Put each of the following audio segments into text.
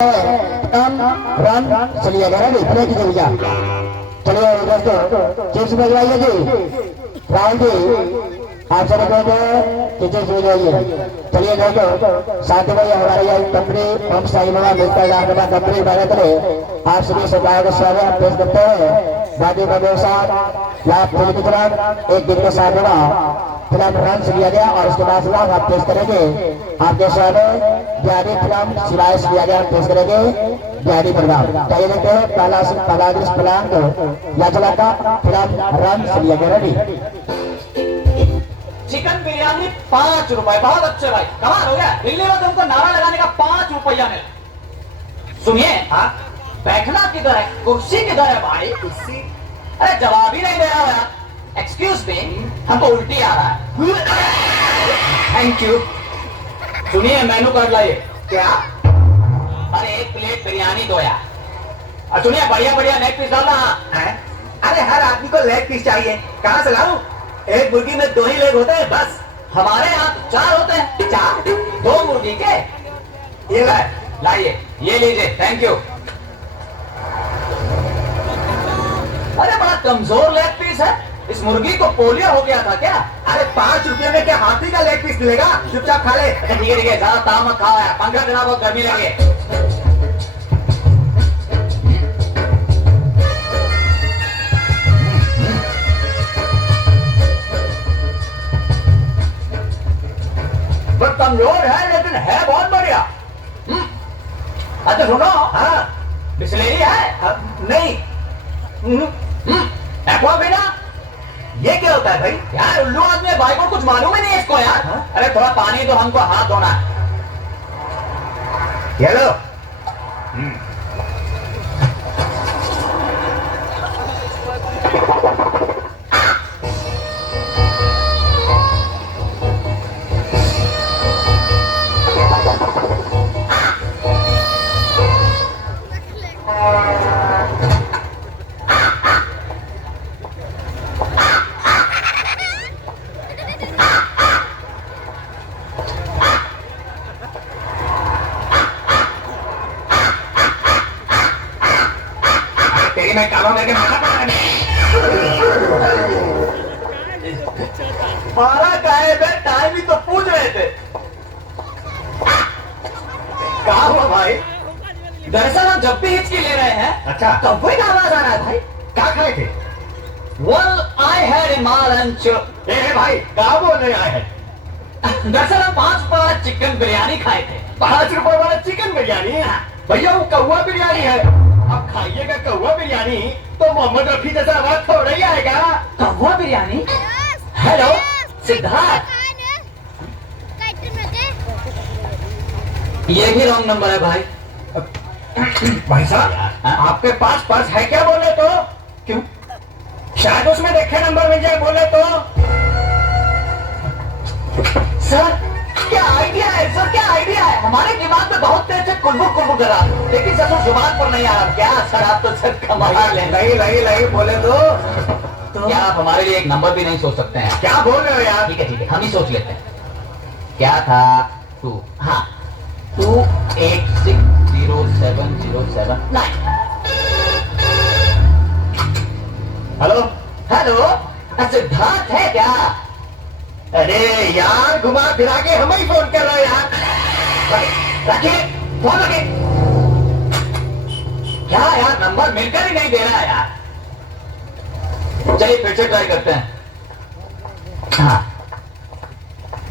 Run चलिए play की भैया चलिए दोस्तों चिप्स बजवाइए जी राहुल जी आप सब किचन से जाइए। चलिए दोस्तों साथ भाई हमारे यहाँ कंपनी हम साई बाबा मिलकर कंपनी भारत में आप सभी सरकार का स्वागत पेश करते हैं। बाकी का व्यवसाय लाभ की तरफ एक दिन के साथ होगा फिल्म रन लिया गया और उसके बाद लाभ आप पेश करेंगे। आपके सामने ज्ञानी फिल्म सिवाय किया गया पेश करेंगे ज्ञानी परिवार। चाहिए देखते हैं पहला दृश्य प्लान या चला का फिल्म रन लिया गया। रेडी चिकन बिरयानी 5 रुपए। बहुत अच्छे भाई, कमाल हो गया। दिल्ली में तुमको नारा लगाने का 5 रुपया मिला। सुनिए, हाँ बैठना किधर है, कुर्सी किधर है भाई? कुर्सी? अरे जवाब ही नहीं दे रहा यार। एक्सक्यूज मी, हमको उल्टी आ रहा है। Thank you. सुनिए मेनू कार्ड लाइए। क्या? अरे 1 प्लेट बिरयानी दो यार। सुनिए बढ़िया बढ़िया लेग पीस डालना है। अरे हर आदमी को लेग पीस चाहिए, कहाँ से लाऊं? एक मुर्गी में 2 ही लेग होते हैं बस। हमारे यहाँ 4 होते हैं। 4? 2 मुर्गी के? ये लाइए, ये लीजिए। Thank you. अरे बड़ा कमजोर लेग पीस है। इस मुर्गी को पोलियो हो गया था क्या? अरे 5 रुपये में क्या हाथी का लेग पीस मिलेगा? चुपचाप खा ले। ठीक है ज्यादा ताव मत खाओ यार, पंखा चला, बहुत गर्मी लगे। कमजोर है लेकिन है बहुत बढ़िया। अच्छा सुनो, हाँ बिस्लेरी है? नहीं। एक्वा बिना? ये क्या होता है भाई? यार उल्लू आदमी भाई को कुछ मालूम ही नहीं इसको यार। हाँ? अरे थोड़ा पानी तो हमको हाथ धोना है। ये लो। तेरी मैं कालों करके मारा मारा काहे बे? टाइम ही तो पूछ रहे थे। कहा हुआ भाई? दरअसल हम जब भी हिचकी ले रहे हैं, अच्छा तब वही आवाज आ रहा है भाई। क्या खाए थे? Well, I had a lunch. ए भाई क्या बोलने आए हैं? दरअसल हम 5 रुपए चिकन बिरयानी खाए थे। 5 रुपए वाला चिकन बिरयानी है भैया, वो कौवा बिरयानी है। अब खाइएगा कौवा बिरयानी तो मोहम्मद रफी जैसा आवाज थोड़ा ही आएगा। कौवा बिरयानी? हेलो सिद्धार्थ, ये भी रॉन्ग नंबर है भाई। भाई साहब आपके पास पर्स है क्या? बोले तो क्यों? शायद उसमें देखे नंबर मिल जाए। बोले तो सर क्या आइडिया है सर, क्या आइडिया है? हमारे दिमाग में बहुत तेज से कुलबुक कुलबुक करा, लेकिन सर वो जुबान पर नहीं आ रहा। क्या सर आप तो सर कमाल है। नहीं बोले तो क्या आप हमारे लिए एक नंबर भी नहीं सोच सकते हैं? क्या बोल रहे हो यार? ठीक है हम ही सोच लेते हैं। क्या था? 2 हाँ 2860709। हेलो हेलो सिद्धार्थ है क्या? अरे यार घुमा फिरा के हम ही फोन कर रहे हो यार। रखिए फोन रखिए। क्या यार नंबर मिलकर ही नहीं दे रहा है यार। चलिए फिर से ट्राई करते हैं। हाँ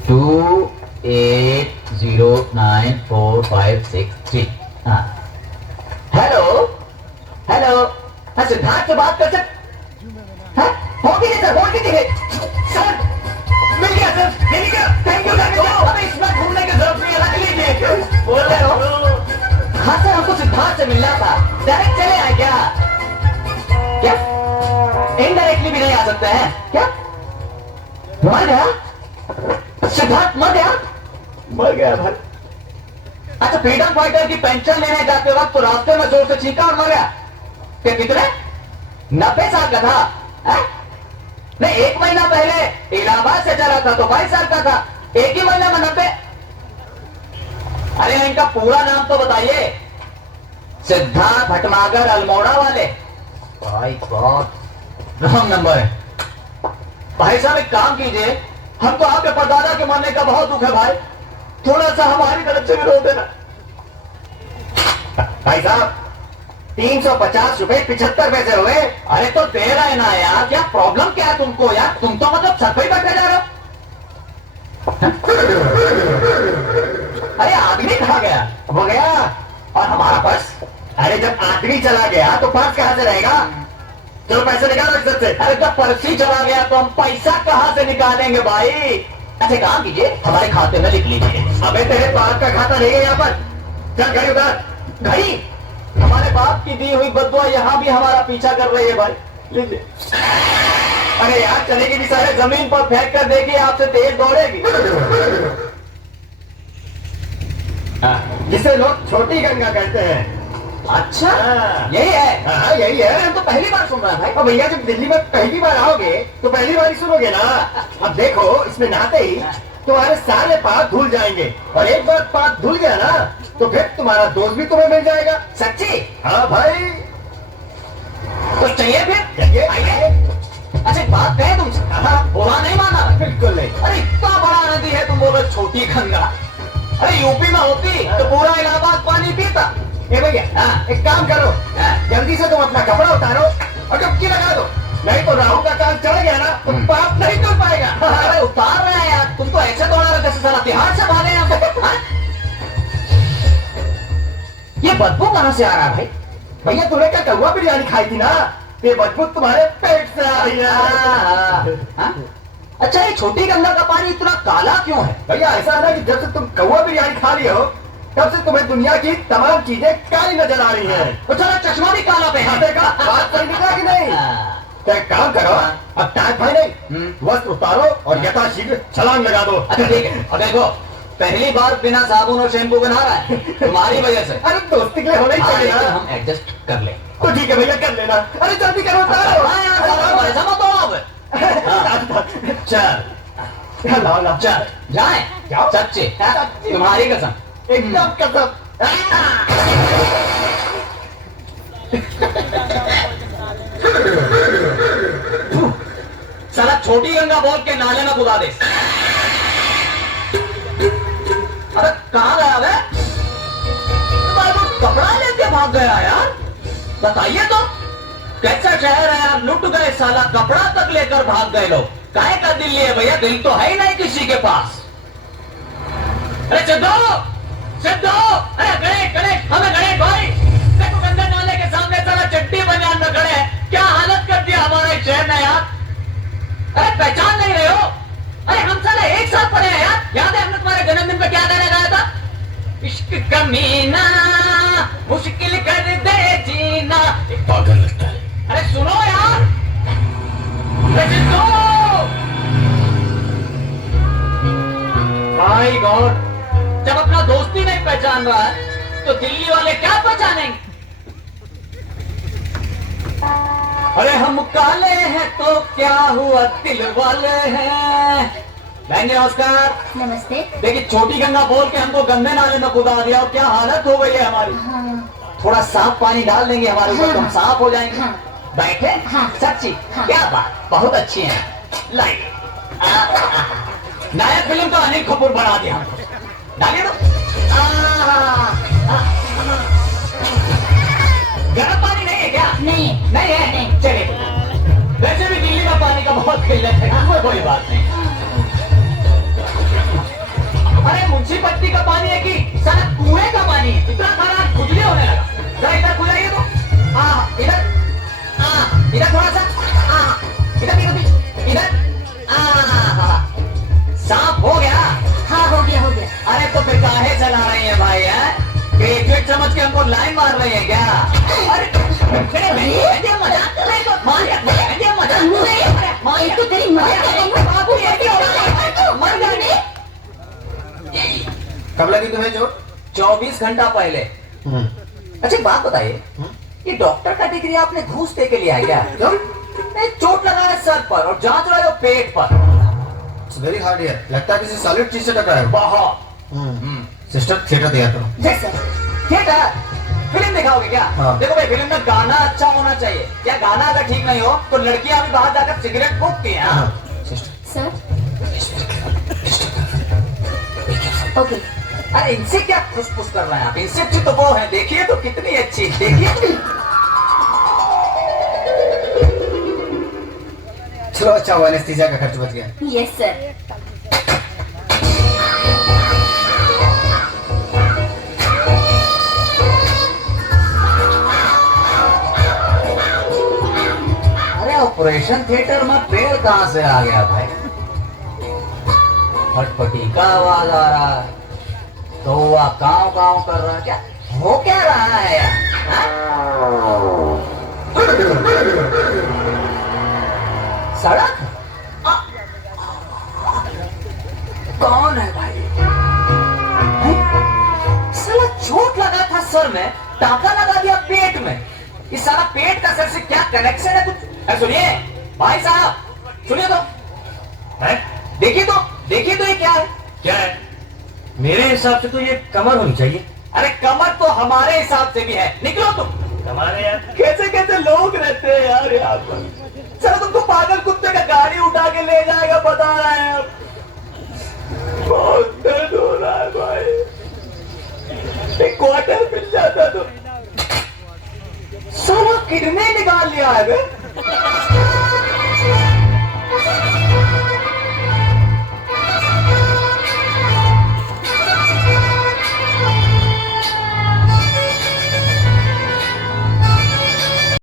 2809456 हाँ हेलो हाँ सिद्धार्थ से बात कर सकते? फोन कीजिए सर, फोन कीजिए सर। मिल गया सर, मिल गया। Thank you sir. हमें इसमें घूमने की जरूरत नहीं है, रख लीजिए। बोल रहे हो? हाँ सर हमको सिद्धार्थ से मिलना था। डायरेक्ट चले आए क्या? क्या इनडायरेक्टली भी नहीं आ सकते हैं क्या? मर गया सिद्धार्थ? मर गया भाई। अच्छा फ्रीडम फाइटर की पेंशन लेने जाते वक्त तो रास्ते में जोर से चीखा और मर गया क्या? कितने 90 साल का था है? नहीं 1 महीना पहले इलाहाबाद से चला था तो 22 साल का था। एक ही महीना में 90? अरे इनका पूरा नाम तो बताइए। सिद्धार्थ भटनागर अल्मोड़ा वाले। भाई बहुत रॉन्ग नंबर है। भाई साहब एक काम कीजिए, हमको आपके परदादा के मरने का बहुत दुख है भाई, थोड़ा सा हमारी तरफ से भी रोक देना। भाई साहब 350 रुपए 75 पैसे हुए। अरे तो दे रहे ना यार, क्या प्रॉब्लम क्या है तुमको यार? तुम तो मतलब सर पे ही बैठे जा रहे हो। अरे आदमी कहाँ गया? हो गया। और हमारा पर्स? अरे जब आदमी चला गया तो पर्स कहाँ से रहेगा? चलो पैसे निकालो इज्जत से। अरे जब पर्स ही चला गया तो हम पैसा कहाँ से निकालेंगे भाई? अच्छा काम कीजिए, हमारे खाते में लिख लीजिए। अबे तेरे बाप का खाता नहीं है यहाँ पर। चल घड़ी उतार। घड़ी? हमारे बाप की दी हुई बदुआ यहाँ भी हमारा पीछा कर रही है भाई। लीजिए। अरे यार चलेगी भी सारे, जमीन पर फेंक कर देखिए, आपसे तेज दौड़ेगी। जिसे लोग छोटी गंगा कहते हैं। अच्छा हाँ। यही है? हाँ यही है। मैं तो पहली बार सुन रहा है भाई। अब भैया जब दिल्ली में पहली बार आओगे तो पहली बार ही सुनोगे ना। अब देखो इसमें नहाते ही तुम्हारे सारे पाप धुल जाएंगे, और एक बार पाप धुल गया ना तो फिर तुम्हारा दोस्त भी तुम्हें मिल जाएगा। सच्ची? हाँ भाई। तो चाहिए फिर? चाहिए। आइए। अच्छा एक बात कहे तुमसे, बोला नहीं माना? बिल्कुल नहीं। अरे इतना बड़ा नदी है, तुम बोल रहे छोटी गंगा। अरे यूपी में होती तो पूरा इलाहाबाद पानी पीता। ए भैया एक काम करो, जल्दी से तुम अपना कपड़ा उतारो और डुबकी लगा दो, नहीं तो राहु का काम चढ़ गया ना तो पाप नहीं धुल पाएगा। अरे उतार रहे हैं यार, तुम तो ऐसे दौड़ा रहे जैसे साला तिहाड़ से भागे हैं हम। हाँ? ये बदबू कहाँ से आ रहा है भाई? भैया तूने क्या कौवा बिरयानी खाई थी ना, ये बदबू तुम्हारे पेट से आ रही है। हाँ? अच्छा ये छोटी गंगा का पानी इतना काला क्यों है? भैया ऐसा है ना कि जब से तुम कौवा बिरयानी खा रही हो तब से तुम्हें दुनिया की तमाम चीजें काली नजर आ रही हैं। तो चलो चश्मा भी काला पे है। देखा बात सही निकला कि नहीं? तो एक काम करो, अब टाइम भाई नहीं, वस्त्र उतारो और यथाशीघ्र छलांग लगा दो। अच्छा ठीक है। और देखो पहली बार बिना साबुन और शैम्पू के नहा रहा है तुम्हारी वजह से। अरे दोस्ती के लिए होना ही हाँ, चाहिए लेकिन ना। हम एडजस्ट कर ले। तो ठीक है भैया कर लेना। अरे जल्दी करो उतारो। हाँ यार साला ऐसा मत हो अब। चल लाओ लाओ चल जाए जाओ। सच्चे तुम्हारी कसम। एकदम कसम। साला छोटी गंगा बोल के नाले में कूदा दे। अरे कहाँ गया बे? तुम्हारे को कपड़ा लेके भाग गया यार, बताइए तो कैसा शहर है यार, लुट गए साला, कपड़ा तक लेकर भाग गए लोग। काहे का दिल लिए भैया? दिल तो है ही नहीं किसी के पास। अरे सिद्धू सिद्धू, अरे गणेश गणेश, हमें गणेश भाई देखो गंगा नाले के सामने साला चट्टी बनियान में खड़े हैं, क्या हालत कर दिया हमारे शहर ने यार। अरे पहचान नहीं रहे हो? अरे हम साला एक साथ पढ़े हैं यार, याद है हमने तुम्हारे जन्मदिन पे क्या गाना गाया था? इश्क कमीना मुश्किल कर दे जीना। पागल लगता है। अरे सुनो यार, अरे सिद्धू, माय गॉड, जब अपना दोस्ती नहीं पहचान रहा है तो दिल्ली वाले क्या पहचानेंगे? अरे हम काले हैं तो क्या हुआ, दिल वाले हैं। बहन जी नमस्कार। नमस्ते। देखिए छोटी गंगा बोल के हमको गंदे नाले में कूदा दिया और क्या हालत हो गई है हमारी। हाँ। थोड़ा साफ पानी डाल देंगे हमारे ऊपर तो हम साफ हो जाएंगे। हाँ। बैठे? हाँ। सच्ची? हाँ। क्या बात, बहुत अच्छी है। लाइए नया फिल्म का अनिल कपूर बना दिया हमको। डालिए तो। गर्म पानी नहीं है क्या? नहीं नहीं है? नहीं। चलिए, वैसे भी दिल्ली में पानी का बहुत किल्लत है, कोई बात नहीं। अरे मुंशीपट्टी का पानी है कि साला कुएं का पानी है? इतना खराब खुजली होने लगा। जरा इधर खुलाइए तो। इधर इधर थोड़ा सा, इधर इधर इधर। साफ हो गया? हाँ हो गया हो गया। अरे तो फिर काहे चला रही है भाई? ग्रेजुएट समझ के हमको लाइन मार रही है क्या? अरे मजाक कर रहे हो? मजाक नहीं तो तेरी मदद करेंगे बाबू। मर गए। कब लगी तुम्हें चोट? 24 घंटा पहले। अच्छा एक बात बताइए, ये डॉक्टर का डिग्री आपने घूस दे के लिया है क्या? क्यों? नहीं, चोट लगा है सर पर और जांच रहा है पेट पर। वेरी हार्ड है, लगता है किसी सॉलिड चीज से टकराया है। बहुत। सिस्टर थिएटर दिया करो। जैसे थिएटर फिल्म देखा होगा क्या? हाँ। देखो भाई, फिल्म में गाना अच्छा होना चाहिए। क्या गाना अगर ठीक नहीं हो तो लड़कियां भी बाहर जाकर सिगरेट फूकती हैं। हाँ। सर ओके अरे इनसे क्या फुसफुस कर रहे हैं आप? इनसे अच्छी तो वो है, देखिए तो कितनी अच्छी, देखिए। चलो अच्छा हुआ, एनेस्थीसिया का खर्च बच गया। यस सर अरे ऑपरेशन थिएटर में पेड़ कहाँ से आ गया भाई? फटफटी का आवाज आ रहा है, तो वह काव काव कर रहा है। क्या हो क्या रहा है यार? हाँ? सड़क? कौन है भाई? हैं? साला चोट लगा था सर में, टाका लगा दिया पेट में। इस साला पेट का सर से क्या कनेक्शन है कुछ? सुनिए भाई साहब, सुनिए तो। देखिए तो ये क्या है? क्या है? मेरे हिसाब से तो ये कमर होनी चाहिए। अरे कमर तो हमारे हिसाब से भी है। निकलो तुम। हमारे यार कैसे कैसे लोग रहते हैं यार यहाँ पर। चलो तुमको पागल कुत्ते का गाड़ी उठा के ले जाएगा, बता रहे हैं आप। बहुत दर्द हो रहा है भाई, एक क्वार्टर मिल जाता तो। साला किडनी निकाल लिया है बे।